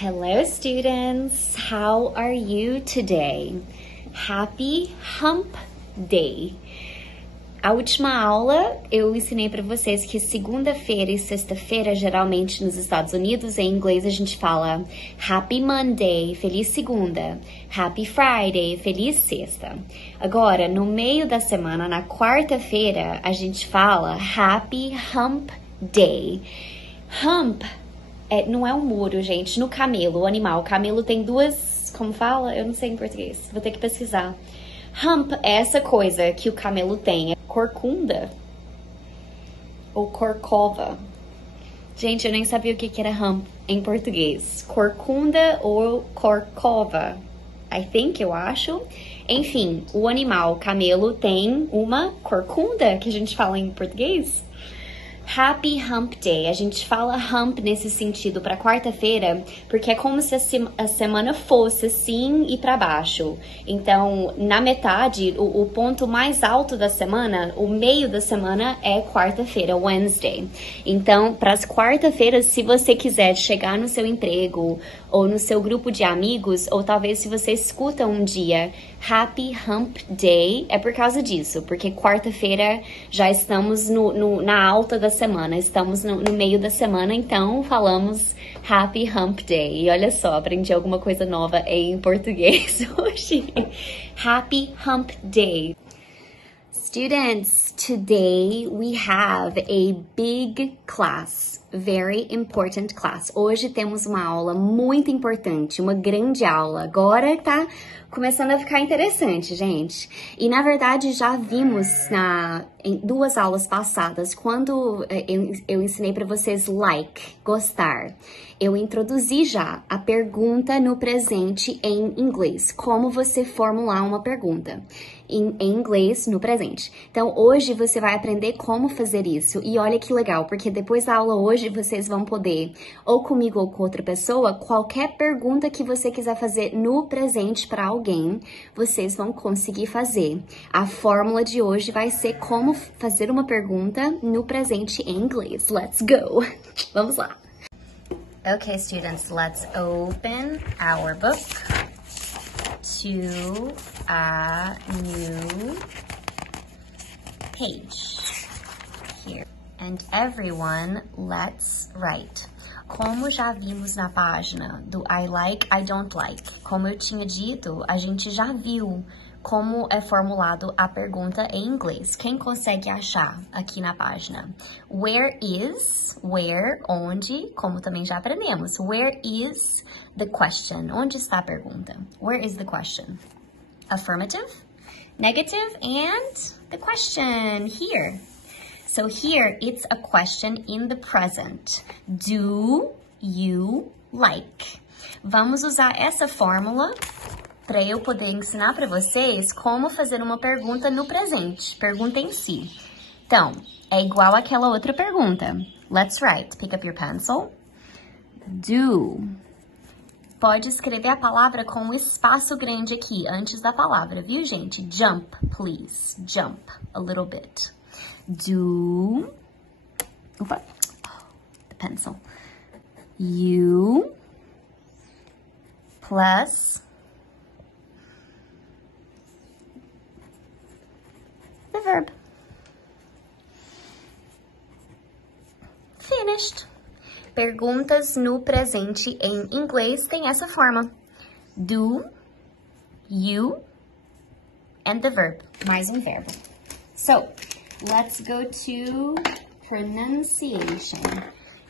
Hello students, how are you today? Happy Hump Day! A última aula eu ensinei para vocês que segunda-feira e sexta-feira, geralmente nos Estados Unidos, em inglês a gente fala Happy Monday, feliz segunda, Happy Friday, feliz sexta. Agora, no meio da semana, na quarta-feira, a gente fala Happy Hump Day. Hump não é um muro, gente, no camelo, o animal. O camelo tem duas, como fala? Eu não sei em português, vou ter que pesquisar. Hump é essa coisa que o camelo tem. É corcunda? Ou corcova? Gente, eu nem sabia o que era hump em português. Corcunda ou corcova? Eu acho. Enfim, o animal, o camelo, tem uma corcunda, que a gente fala em português. Happy Hump Day. A gente fala hump nesse sentido para quarta-feira, porque é como se a semana fosse assim e para baixo. Então, na metade, o ponto mais alto da semana, o meio da semana é quarta-feira, Wednesday. Então, para as quarta-feiras, se você quiser chegar no seu emprego ou no seu grupo de amigos, ou talvez se você escuta um dia Happy Hump Day, é por causa disso, porque quarta-feira já estamos na alta da semana, estamos no meio da semana, então falamos Happy Hump Day. E olha só, aprendi alguma coisa nova em português hoje. Happy Hump Day. Students, today we have a big class, very important class. Hoje temos uma aula muito importante, uma grande aula. Agora tá começando a ficar interessante, gente. E na verdade já vimos em duas aulas passadas, quando eu ensinei para vocês gostar. Eu introduzi já a pergunta no presente em inglês, como você formular uma pergunta em inglês no presente. Então, hoje você vai aprender como fazer isso. E olha que legal, porque depois da aula hoje vocês vão poder, ou comigo ou com outra pessoa, qualquer pergunta que você quiser fazer no presente para alguém, vocês vão conseguir fazer. A fórmula de hoje vai ser como fazer uma pergunta no presente em inglês. Let's go! Vamos lá! Okay, students, let's open our book to a new page here. And everyone, let's write. Como já vimos na página do I like, I don't like, como eu tinha dito, a gente já viu como é formulado a pergunta em inglês. Quem consegue achar aqui na página? Where is, where, onde, como também já aprendemos. Where is the question? Onde está a pergunta? Where is the question? Affirmative, negative, and the question here. So here, it's a question in the present. Do you like? Vamos usar essa fórmula para eu poder ensinar para vocês como fazer uma pergunta no presente, pergunta em si. Então, é igual àquela outra pergunta. Let's write. Pick up your pencil. Do. Pode escrever a palavra com um espaço grande aqui, antes da palavra, viu, gente? Jump, please. Jump a little bit. Do. Opa. The pencil. You plus the verb. Finished. Perguntas no presente em inglês tem essa forma. Do, you, and the verb. Mais um verbo. So, let's go to pronunciation.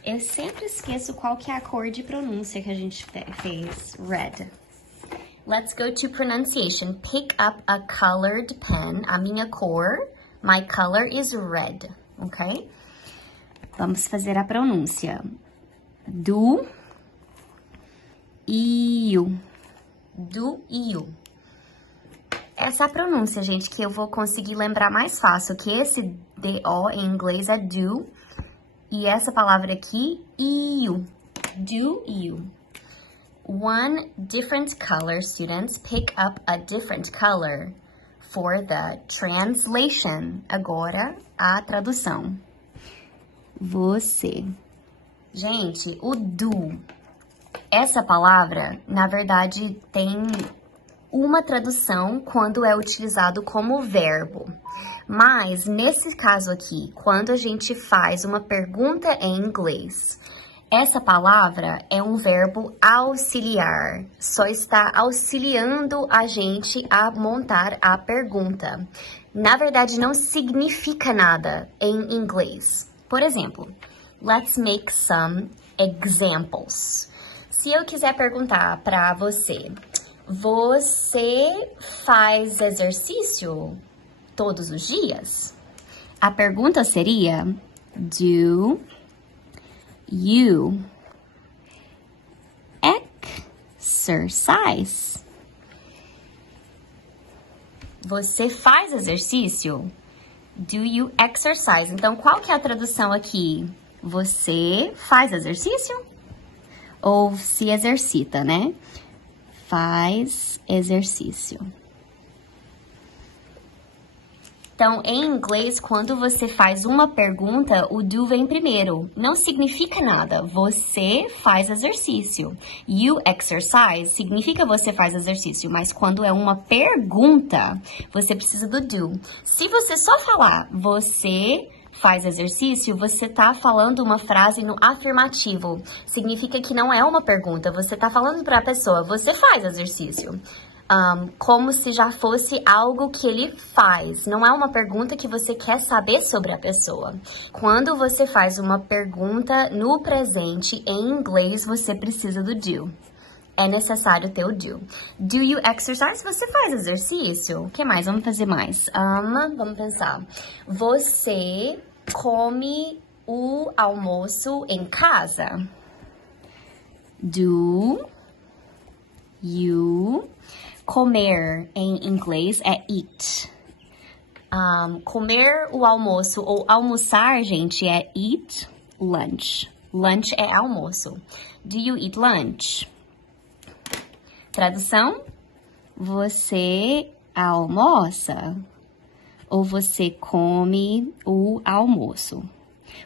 Eu sempre esqueço qual que é a cor de pronúncia que a gente fez. Red. Let's go to pronunciation. Pick up a colored pen. A minha cor, my color is red. Ok? Vamos fazer a pronúncia. Do, you. Do, you. Essa é a pronúncia, gente, que eu vou conseguir lembrar mais fácil, que esse D-O em inglês é do, e essa palavra aqui, you. Do, you. One different color, students. Pick up a different color for the translation. Agora, a tradução. Você. Gente, o do Essa palavra, na verdade, tem uma tradução quando é utilizado como verbo. Mas, nesse caso aqui, quando a gente faz uma pergunta em inglês, essa palavra é um verbo auxiliar, só está auxiliando a gente a montar a pergunta. Na verdade, não significa nada em inglês. Por exemplo, let's make some examples. Se eu quiser perguntar para você, você faz exercício todos os dias? A pergunta seria, do you exercise? Você faz exercício? Do you exercise? Então, qual que é a tradução aqui? Você faz exercício? Ou se exercita, né? Faz exercício. Então, em inglês, quando você faz uma pergunta, o do vem primeiro. Não significa nada. Você faz exercício. You exercise significa você faz exercício. Mas quando é uma pergunta, você precisa do do. Se você só falar você faz exercício, você tá falando uma frase no afirmativo. Significa que não é uma pergunta. Você tá falando para a pessoa, você faz exercício. Como se já fosse algo que ele faz. Não é uma pergunta que você quer saber sobre a pessoa. Quando você faz uma pergunta no presente, em inglês, você precisa do do. É necessário ter o do. Do you exercise? Você faz exercício? O que mais? Vamos fazer mais. Vamos pensar. Você come o almoço em casa? Do you... Comer em inglês é eat. Comer o almoço ou almoçar, gente, é eat lunch. Lunch é almoço. Do you eat lunch? Tradução? Você almoça ou você come o almoço?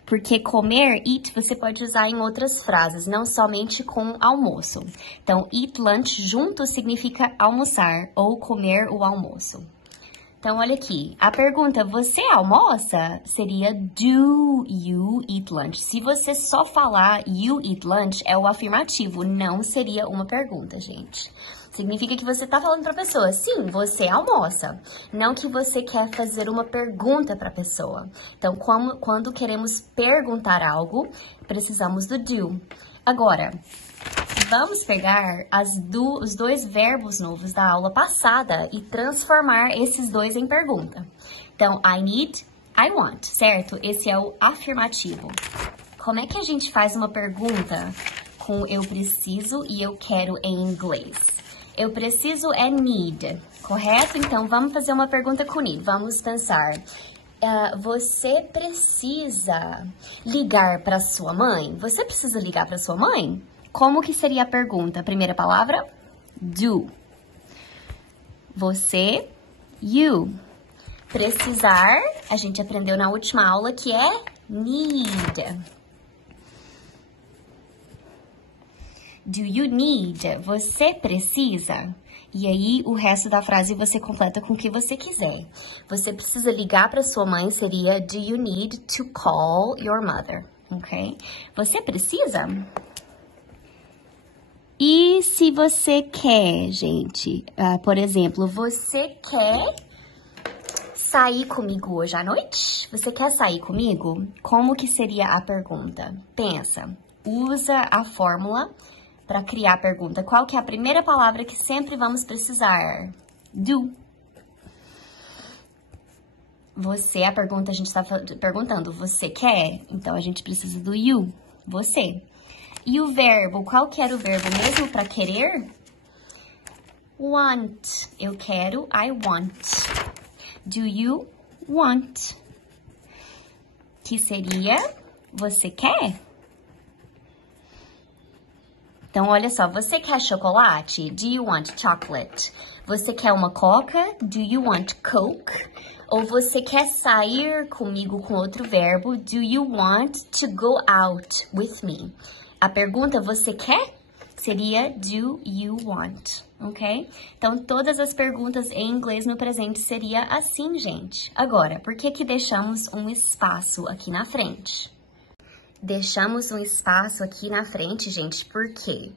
Porque comer, eat, você pode usar em outras frases, não somente com almoço. Então, eat lunch junto significa almoçar ou comer o almoço. Então, olha aqui. A pergunta, você almoça? Seria do you eat lunch? Se você só falar you eat lunch, é o afirmativo, não seria uma pergunta, gente. Significa que você tá falando pra pessoa, sim, você almoça. Não que você quer fazer uma pergunta pra pessoa. Então, quando queremos perguntar algo, precisamos do do. Agora, vamos pegar os dois verbos novos da aula passada e transformar esses dois em pergunta. Então, I need, I want, certo? Esse é o afirmativo. Como é que a gente faz uma pergunta com eu preciso e eu quero em inglês? Eu preciso é need, correto? Então, vamos fazer uma pergunta com need. Vamos pensar. Você precisa ligar para sua mãe? Você precisa ligar para sua mãe? Como que seria a pergunta? A primeira palavra, do. Você, you. Precisar, a gente aprendeu na última aula que é need. Do you need? Você precisa? E aí, o resto da frase você completa com o que você quiser. Você precisa ligar para sua mãe, seria do you need to call your mother? Ok? Você precisa? E se você quer, gente? Por exemplo, você quer sair comigo hoje à noite? Você quer sair comigo? Como que seria a pergunta? Pensa, usa a fórmula para criar a pergunta. Qual que é a primeira palavra que sempre vamos precisar? Do. Você, a pergunta, a gente está perguntando, você quer? Então, a gente precisa do you, você. E o verbo, qual que era o verbo mesmo para querer? Want. Eu quero, I want. Do you want? Que seria, você quer? Então, olha só, você quer chocolate? Do you want chocolate? Você quer uma coca? Do you want Coke? Ou você quer sair comigo com outro verbo? Do you want to go out with me? A pergunta, você quer? seria do you want, ok? Então, todas as perguntas em inglês no presente seria assim, gente. Agora, por que que deixamos um espaço aqui na frente? Deixamos um espaço aqui na frente, gente, por quê?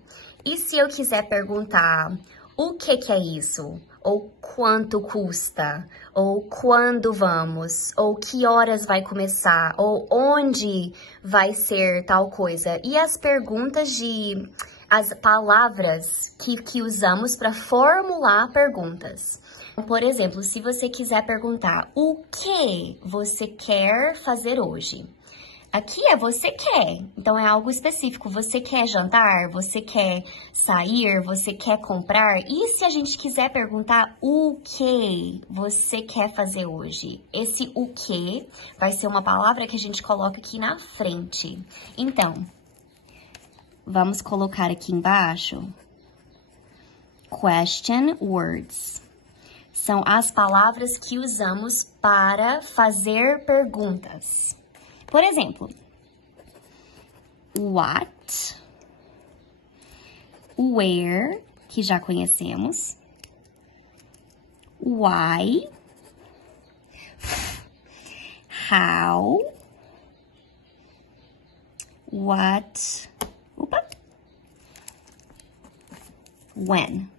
E se eu quiser perguntar o que que é isso? Ou quanto custa? Ou quando vamos? Ou que horas vai começar? Ou onde vai ser tal coisa? E as perguntas as palavras que usamos para formular perguntas. Por exemplo, se você quiser perguntar o que você quer fazer hoje? Aqui é você quer, então é algo específico. Você quer jantar? Você quer sair? Você quer comprar? E se a gente quiser perguntar o que você quer fazer hoje? Esse o que vai ser uma palavra que a gente coloca aqui na frente. Então, vamos colocar aqui embaixo question words. São as palavras que usamos para fazer perguntas. Por exemplo, what, where, que já conhecemos, why, how, what, when.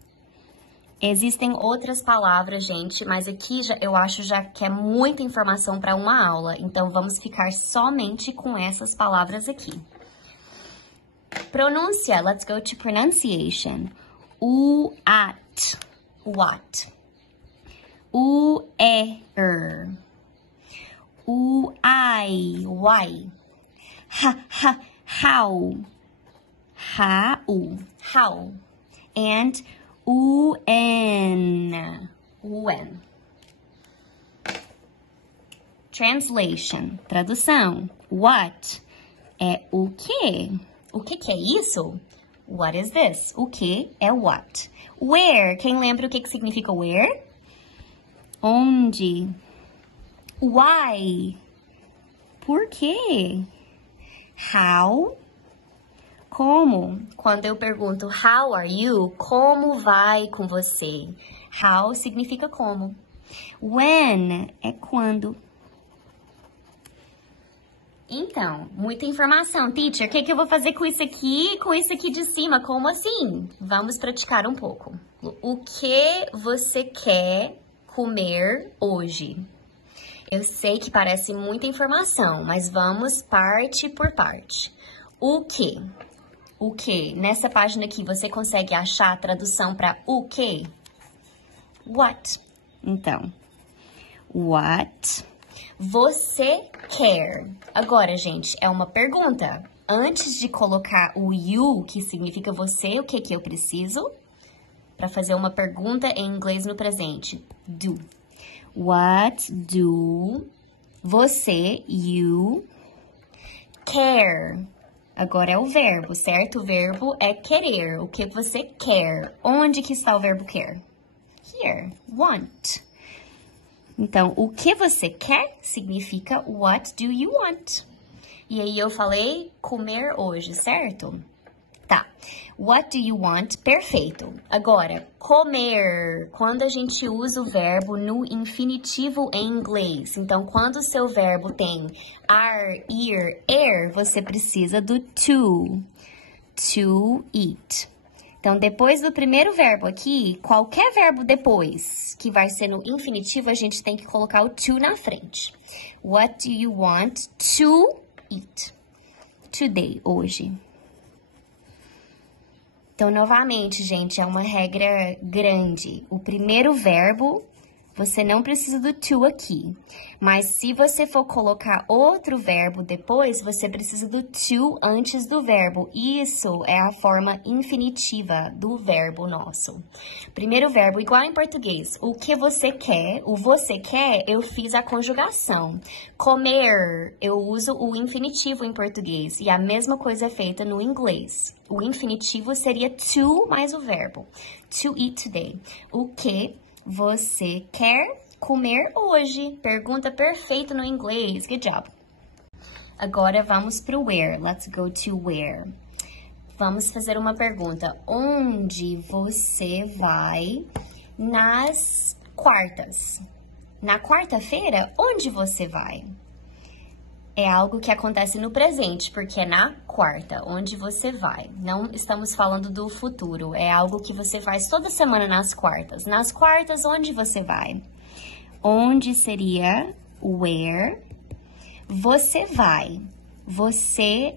Existem outras palavras, gente, mas aqui eu acho já que é muita informação para uma aula, então vamos ficar somente com essas palavras aqui. Pronúncia, let's go to pronunciation. O, at, what. O, O, why. How. How. And when. Translation, tradução. What é o que? O que é isso? What is this? O que é what? Where, quem lembra o que significa where? Onde? Why? Por quê? How? Como? Quando eu pergunto how are you, como vai com você? How significa como. When é quando. Então, muita informação. Teacher, o que eu vou fazer com isso aqui e com isso aqui de cima? Como assim? Vamos praticar um pouco. O que você quer comer hoje? Eu sei que parece muita informação, mas vamos parte por parte. O que? O que? Nessa página aqui, você consegue achar a tradução para o que? What? Então, what você quer? Agora, gente, é uma pergunta. Antes de colocar o you, que significa você, o que eu preciso? Para fazer uma pergunta em inglês no presente. Do. What do você, you, care? Agora é o verbo, certo? O verbo é querer. O que você quer? Onde que está o verbo quer? Here. Want. Então, o que você quer significa what do you want? E aí eu falei comer hoje, certo? Tá. What do you want? Perfeito. Agora, comer. Quando a gente usa o verbo no infinitivo em inglês. Então, quando o seu verbo tem are, ir, você precisa do to. To eat. Então, depois do primeiro verbo aqui, qualquer verbo depois, que vai ser no infinitivo, a gente tem que colocar o to na frente. What do you want to eat? Today, hoje. Então, novamente, gente, é uma regra grande. O primeiro verbo, você não precisa do to aqui. Mas se você for colocar outro verbo depois, você precisa do to antes do verbo. Isso é a forma infinitiva do verbo nosso. Primeiro verbo, igual em português. O que você quer, o você quer, eu fiz a conjugação. Comer, eu uso o infinitivo em português. E a mesma coisa é feita no inglês. O infinitivo seria to mais o verbo. To eat today. O que você quer comer hoje? Pergunta perfeita no inglês. Good job. Agora vamos pro where. Let's go to where. Vamos fazer uma pergunta. Onde você vai nas quartas? Na quarta-feira, onde você vai? É algo que acontece no presente, porque é na quarta, onde você vai. Não estamos falando do futuro, é algo que você faz toda semana nas quartas. Nas quartas, onde você vai? Onde seria where? Você vai. Você,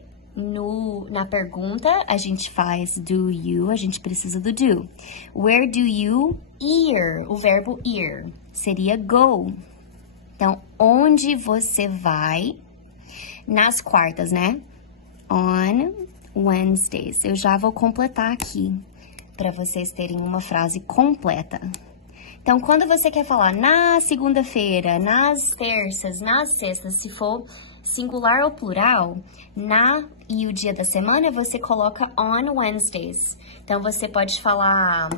na pergunta, a gente faz do you, a gente precisa do do. Where do you ir? O verbo ir seria go. Então, onde você vai? Nas quartas, né? On Wednesdays. Eu já vou completar aqui, para vocês terem uma frase completa. Então, quando você quer falar na segunda-feira, nas terças, nas sextas, se for singular ou plural, na e o dia da semana, você coloca on Wednesdays. Então, você pode falar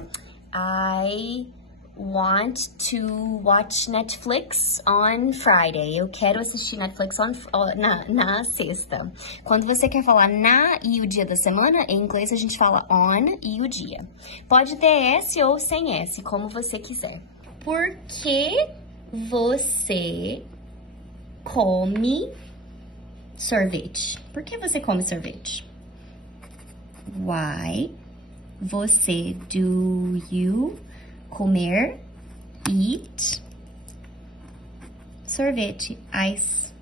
I want to watch Netflix on Friday. Eu quero assistir Netflix na sexta. Quando você quer falar na e o dia da semana, em inglês a gente fala on e o dia. Pode ter S ou sem S, como você quiser. Por que você come sorvete? Por que você come sorvete? Why você do you comer, eat, sorvete, ice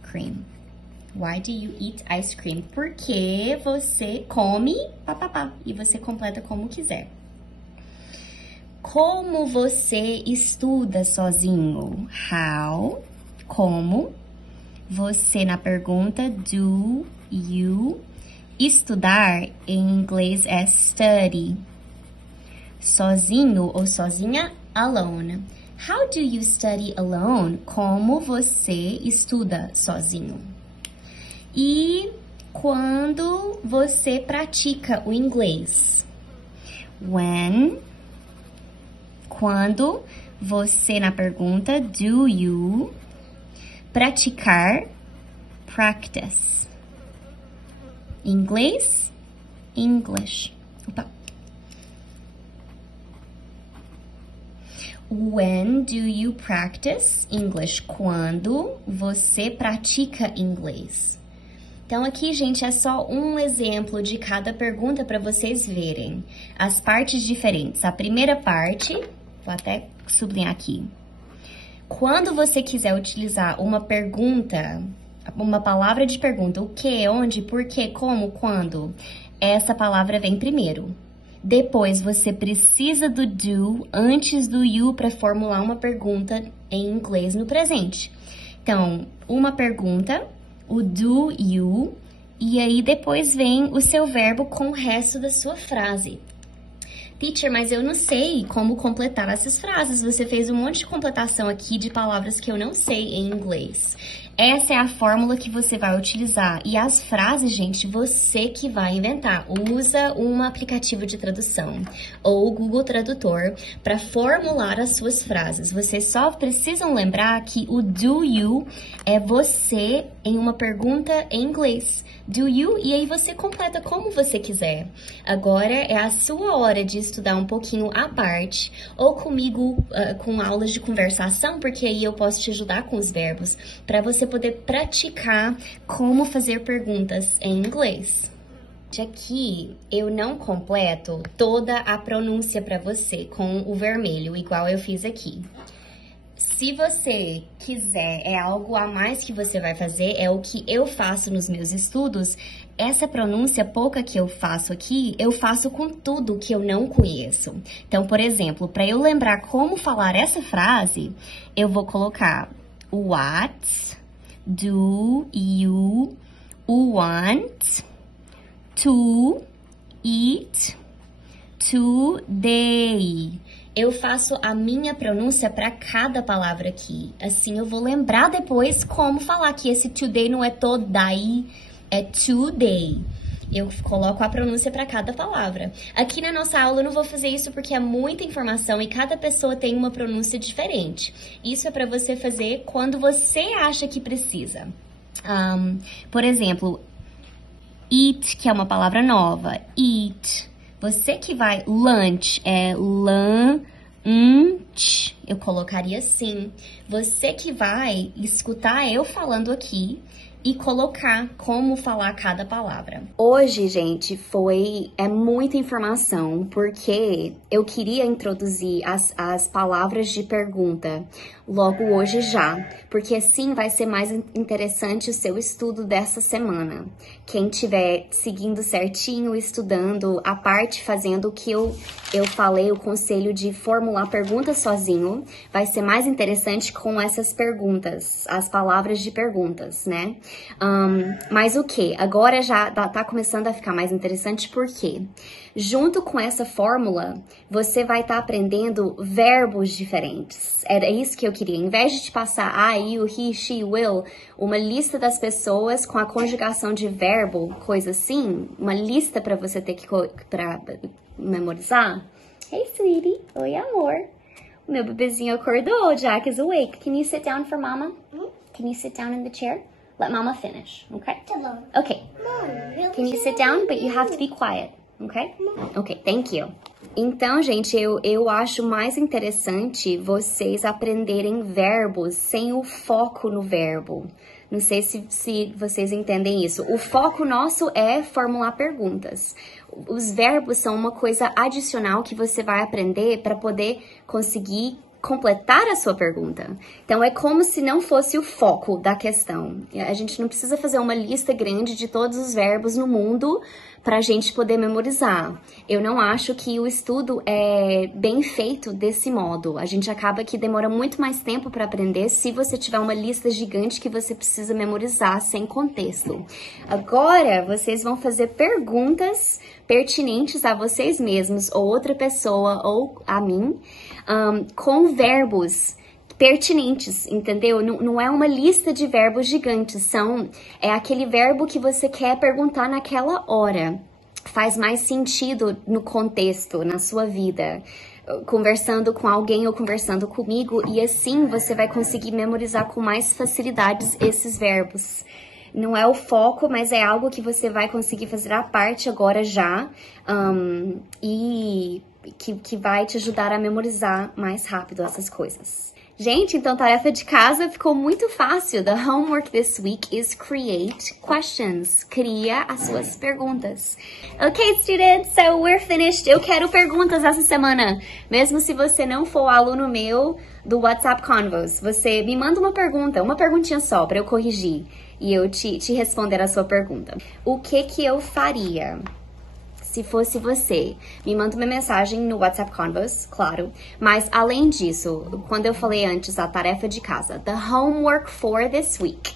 cream. Why do you eat ice cream? Porque você come, papapá, e você completa como quiser. Como você estuda sozinho? How, como. Você, na pergunta, do you. Estudar, em inglês, é study. Sozinho ou sozinha, alone. How do you study alone? Como você estuda sozinho? E quando você pratica o inglês? When. Quando você, na pergunta, do you praticar, practice. Inglês, English. Opa. When do you practice English? Quando você pratica inglês? Então, aqui, gente, é só um exemplo de cada pergunta para vocês verem as partes diferentes. A primeira parte, vou até sublinhar aqui. Quando você quiser utilizar uma pergunta, uma palavra de pergunta, o que, onde, por quê, como, quando, essa palavra vem primeiro. Depois, você precisa do do antes do you para formular uma pergunta em inglês no presente. Então, uma pergunta, o do you, e aí depois vem o seu verbo com o resto da sua frase. Teacher, mas eu não sei como completar essas frases. Você fez um monte de completação aqui de palavras que eu não sei em inglês. Essa é a fórmula que você vai utilizar. E as frases, gente, você que vai inventar. Usa um aplicativo de tradução ou o Google Tradutor para formular as suas frases. Vocês só precisam lembrar que o do you é você em uma pergunta em inglês. Do you, e aí você completa como você quiser. Agora é a sua hora de estudar um pouquinho à parte, ou comigo com aulas de conversação, porque aí eu posso te ajudar com os verbos, para você poder praticar como fazer perguntas em inglês. Aqui eu não completo toda a pronúncia para você com o vermelho, igual eu fiz aqui. Se você quiser, é algo a mais que você vai fazer, é o que eu faço nos meus estudos. Essa pronúncia pouca que eu faço aqui, eu faço com tudo que eu não conheço. Então, por exemplo, para eu lembrar como falar essa frase, eu vou colocar what do you want to eat today? Eu faço a minha pronúncia para cada palavra aqui. Assim eu vou lembrar depois como falar que esse today não é todai, é today. Eu coloco a pronúncia para cada palavra. Aqui na nossa aula eu não vou fazer isso porque é muita informação e cada pessoa tem uma pronúncia diferente. Isso é para você fazer quando você acha que precisa. Por exemplo, Eat, que é uma palavra nova. Eat. Você que vai... Lunch é lunch. Eu colocaria assim. Você que vai escutar eu falando aqui e colocar como falar cada palavra. Hoje, gente, é muita informação, porque eu queria introduzir as palavras de pergunta logo hoje já, porque assim vai ser mais interessante o seu estudo dessa semana. Quem estiver seguindo certinho, estudando, a parte fazendo o que eu falei, o conselho de formular perguntas sozinho, vai ser mais interessante com essas perguntas, as palavras de perguntas, né? Mas o que? Agora já tá começando a ficar mais interessante, porque junto com essa fórmula, você vai estar aprendendo verbos diferentes. Era isso que eu queria. Em vez de te passar I, you, he, she, will, uma lista das pessoas com a conjugação de verbo, coisa assim, uma lista para você ter que pra memorizar. Hey, sweetie. Oi, amor. O meu bebezinho acordou. Jack is awake. Can you sit down for mama? Can you sit down in the chair? Let mama finish, okay? Okay. Can you sit down? But you have to be quiet, okay? Okay, thank you. Então, gente, eu acho mais interessante vocês aprenderem verbos sem o foco no verbo. Não sei se vocês entendem isso. O foco nosso é formular perguntas. Os verbos são uma coisa adicional que você vai aprender para poder conseguir completar a sua pergunta. Então, é como se não fosse o foco da questão. A gente não precisa fazer uma lista grande de todos os verbos no mundo para a gente poder memorizar. Eu não acho que o estudo é bem feito desse modo. A gente acaba que demora muito mais tempo para aprender se você tiver uma lista gigante que você precisa memorizar sem contexto. Agora, vocês vão fazer perguntas pertinentes a vocês mesmos, ou outra pessoa, ou a mim, com verbos pertinentes, entendeu? Não é uma lista de verbos gigantes, é aquele verbo que você quer perguntar naquela hora. Faz mais sentido no contexto, na sua vida, conversando com alguém ou conversando comigo, e assim você vai conseguir memorizar com mais facilidades esses verbos. Não é o foco, mas é algo que você vai conseguir fazer à parte agora já, e que vai te ajudar a memorizar mais rápido essas coisas. Gente, então tarefa de casa ficou muito fácil. The homework this week is create questions. Cria as suas perguntas. Ok, students, so we're finished. Eu quero perguntas essa semana. Mesmo se você não for aluno meu do WhatsApp Convos, você me manda uma perguntinha só para eu corrigir e eu te responder a sua pergunta. O que eu faria? Se fosse você, me manda uma mensagem no WhatsApp Convos, claro. Mas, além disso, quando eu falei antes a tarefa de casa, the homework for this week,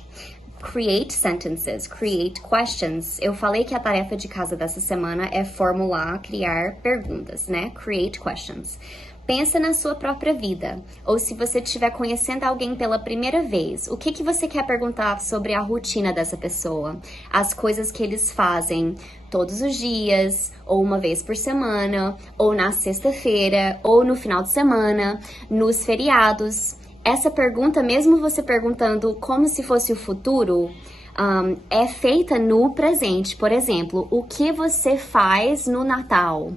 create sentences, create questions. Eu falei que a tarefa de casa dessa semana é formular, criar perguntas, né? Create questions. Pensa na sua própria vida, ou se você estiver conhecendo alguém pela primeira vez, o que você quer perguntar sobre a rotina dessa pessoa, as coisas que eles fazem todos os dias, ou uma vez por semana, ou na sexta-feira, ou no final de semana, nos feriados. Essa pergunta, mesmo você perguntando como se fosse o futuro, é feita no presente. Por exemplo, o que você faz no Natal?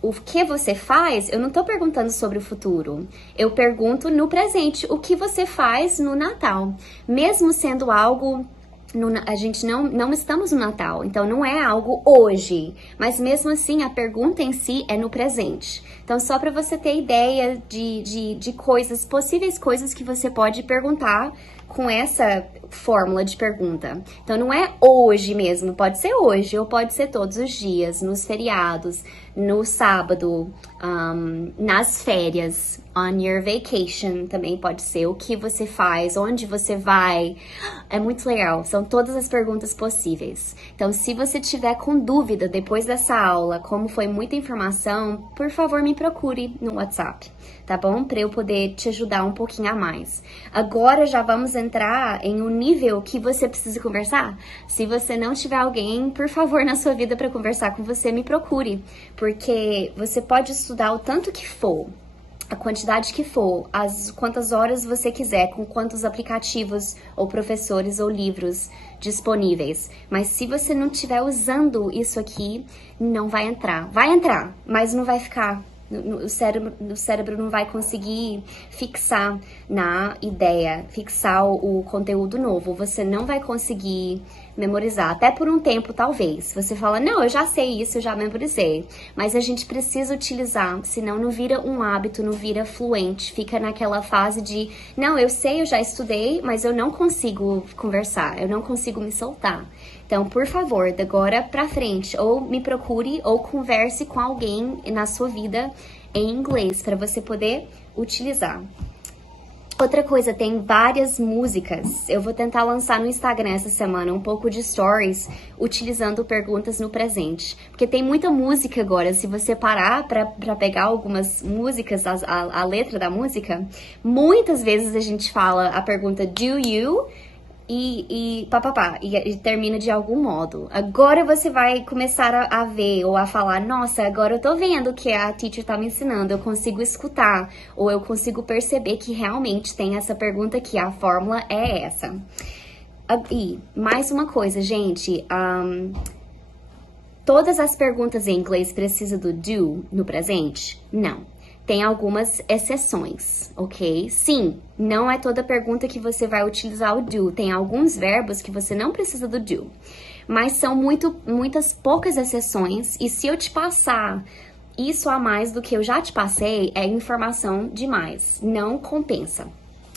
O que você faz, eu não tô perguntando sobre o futuro. Eu pergunto no presente, o que você faz no Natal. Mesmo sendo algo... a gente não estamos no Natal, então não é algo hoje. Mas mesmo assim, a pergunta em si é no presente. Então, só para você ter ideia de coisas, possíveis coisas que você pode perguntar com essa fórmula de pergunta. Então, não é hoje mesmo, pode ser hoje ou pode ser todos os dias, nos feriados, no sábado, nas férias, on your vacation, também pode ser o que você faz, onde você vai. É muito legal, são todas as perguntas possíveis. Então, se você tiver com dúvida depois dessa aula, como foi muita informação, por favor, me procure no WhatsApp, tá bom? Para eu poder te ajudar um pouquinho a mais. Agora já vamos entrar em um nível que você precisa conversar. Se você não tiver alguém, por favor, na sua vida para conversar com você, me procure, porque você pode estudar o tanto que for. a quantidade que for, quantas horas você quiser, com quantos aplicativos ou professores ou livros disponíveis. Mas se você não estiver usando isso aqui, não vai entrar. Vai entrar, mas não vai ficar. O cérebro não vai conseguir fixar na ideia, fixar o conteúdo novo. Você não vai conseguir memorizar, até por um tempo talvez. Você fala, não, eu já sei isso, eu já memorizei. Mas a gente precisa utilizar, senão não vira um hábito, não vira fluente. Fica naquela fase de, não, eu sei, eu já estudei, mas eu não consigo conversar, eu não consigo me soltar. Então, por favor, de agora pra frente, ou me procure ou converse com alguém na sua vida em inglês, para você poder utilizar. Outra coisa, tem várias músicas. Eu vou tentar lançar no Instagram essa semana um pouco de stories utilizando perguntas no presente. Porque tem muita música agora. Se você parar pra pegar algumas músicas, a letra da música, muitas vezes a gente fala a pergunta do you e termina de algum modo. Agora você vai começar a ver ou a falar, nossa, agora eu tô vendo o que a teacher tá me ensinando, eu consigo escutar, ou eu consigo perceber que realmente tem essa pergunta aqui, a fórmula é essa. E mais uma coisa, gente, todas as perguntas em inglês precisam do do no presente? Não. Tem algumas exceções, ok? Sim, não é toda pergunta que você vai utilizar o do. Tem alguns verbos que você não precisa do do. Mas são muitas poucas exceções. E se eu te passar isso a mais do que eu já te passei, é informação demais. Não compensa.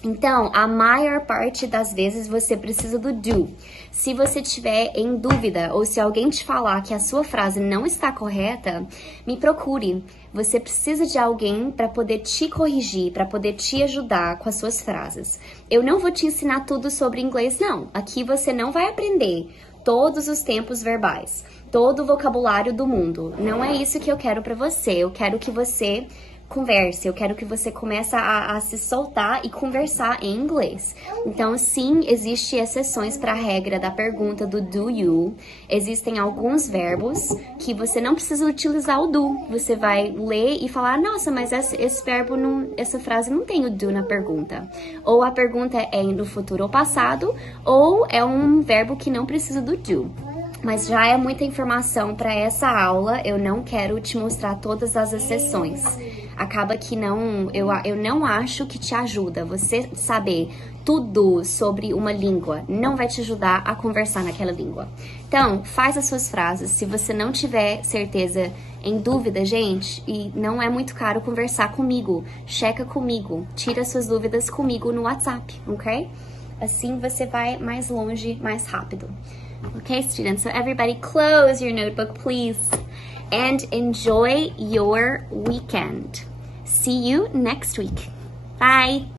Então, a maior parte das vezes você precisa do do. Se você tiver em dúvida ou se alguém te falar que a sua frase não está correta, me procure. Você precisa de alguém para poder te corrigir, para poder te ajudar com as suas frases. Eu não vou te ensinar tudo sobre inglês, não. Aqui você não vai aprender todos os tempos verbais, todo o vocabulário do mundo. Não é isso que eu quero para você. Eu quero que você converse, eu quero que você comece a se soltar e conversar em inglês. Então, sim, existem exceções para a regra da pergunta do do you. Existem alguns verbos que você não precisa utilizar o do. Você vai ler e falar, nossa, mas esse verbo, essa frase não tem o do na pergunta. Ou a pergunta é no futuro ou passado, ou é um verbo que não precisa do do. Mas já é muita informação para essa aula, eu não quero te mostrar todas as exceções. Acaba que eu não acho que te ajuda. Você saber tudo sobre uma língua não vai te ajudar a conversar naquela língua. Então, faz as suas frases. Se você não tiver certeza, em dúvida, gente, e não é muito caro conversar comigo, checa comigo, tira suas dúvidas comigo no WhatsApp, ok? Assim você vai mais longe, mais rápido. Okay, students, so everybody close your notebook, please, and enjoy your weekend. See you next week. Bye!